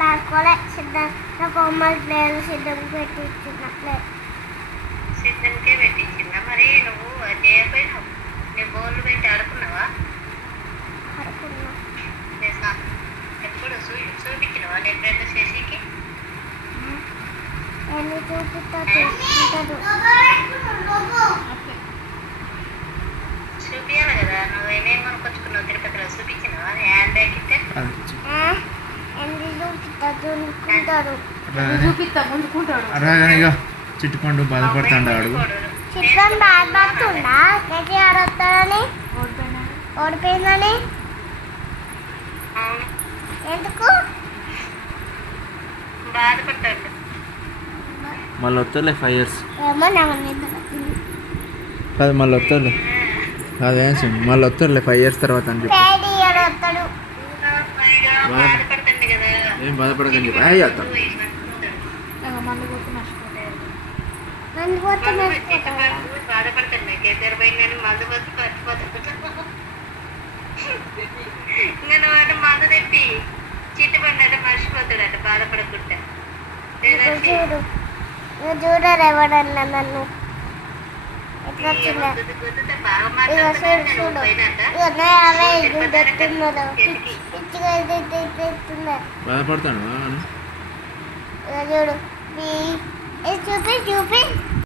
లాక్కోలే సిద్ధం నాకు హోంవర్క్ లేదు సిద్ధంకి పెట్టించినట్లే సిద్ధంకే పెట్టించిందా మరి నువ్వు చేయకపోయినావు నీ బోర్లు పెట్టి ఆడుకున్నావా ఆడుకున్నా ఎప్పుడు చూపించినవా నీ ఫ్రెండ్ శశికి ఎన్ని చూపిస్తా చూపించదు చూపించాలి కదా నువ్వు ఏమేమి కొనుక్కొచ్చుకున్నావు తిరుపతిలో చూపించినవా హ్యాండ్ బ్యాగ్ ఇస్తే ఎన్ని చూపిస్తా చూసుకుంటారు చూపిస్తా ముందుకుంటాడు రాగానిగా చిట్టుపండు బాధపడుతాడు అడుగు చిత్రం బాధపడుతుందా కేటీఆర్ వస్తాడని ఓడిపోయిందని అవును ఎందుకు బాధపడ్డాడు మళ్ళీ వస్తారులే 5 years ఏమో నాకు నిద్ర వచ్చింది. కాదు మళ్ళీ వస్తారులే అదే మళ్ళీ వస్తారులే 5 years తర్వాత అని చెప్పి కేటీఆర్ వస్తాడు బాధపడుతుంది కదా ఏం బాధపడకండి చేస్తాం మందు కొట్టి మర్చిపోతాయి నన్ను పోతే మర్చిపోతావా? బాధపడుతుంది కేసీఆర్ పోయి నేను మందు వచ్చి మర్చిపోతాను నేను వాడు మందు తెప్పి చిట్టుబండి అంటే మర్చిపోతాడట బాధపడకుండా ఇప్పుడు చూడు నువ్వు చూడరు ఎవడన్నా నన్ను ఎట్లా వచ్చిందా బాగా ఇక మాట్లాడుతున్నాడు చూడు చూడు పోయినట్ట ఇక నా అవే ఇది తెస్తున్నారు పిచ్చిగా ఇది తెస్తున్నారు బాధపడతాను ఇక చూడు ఇది చూపి చూపి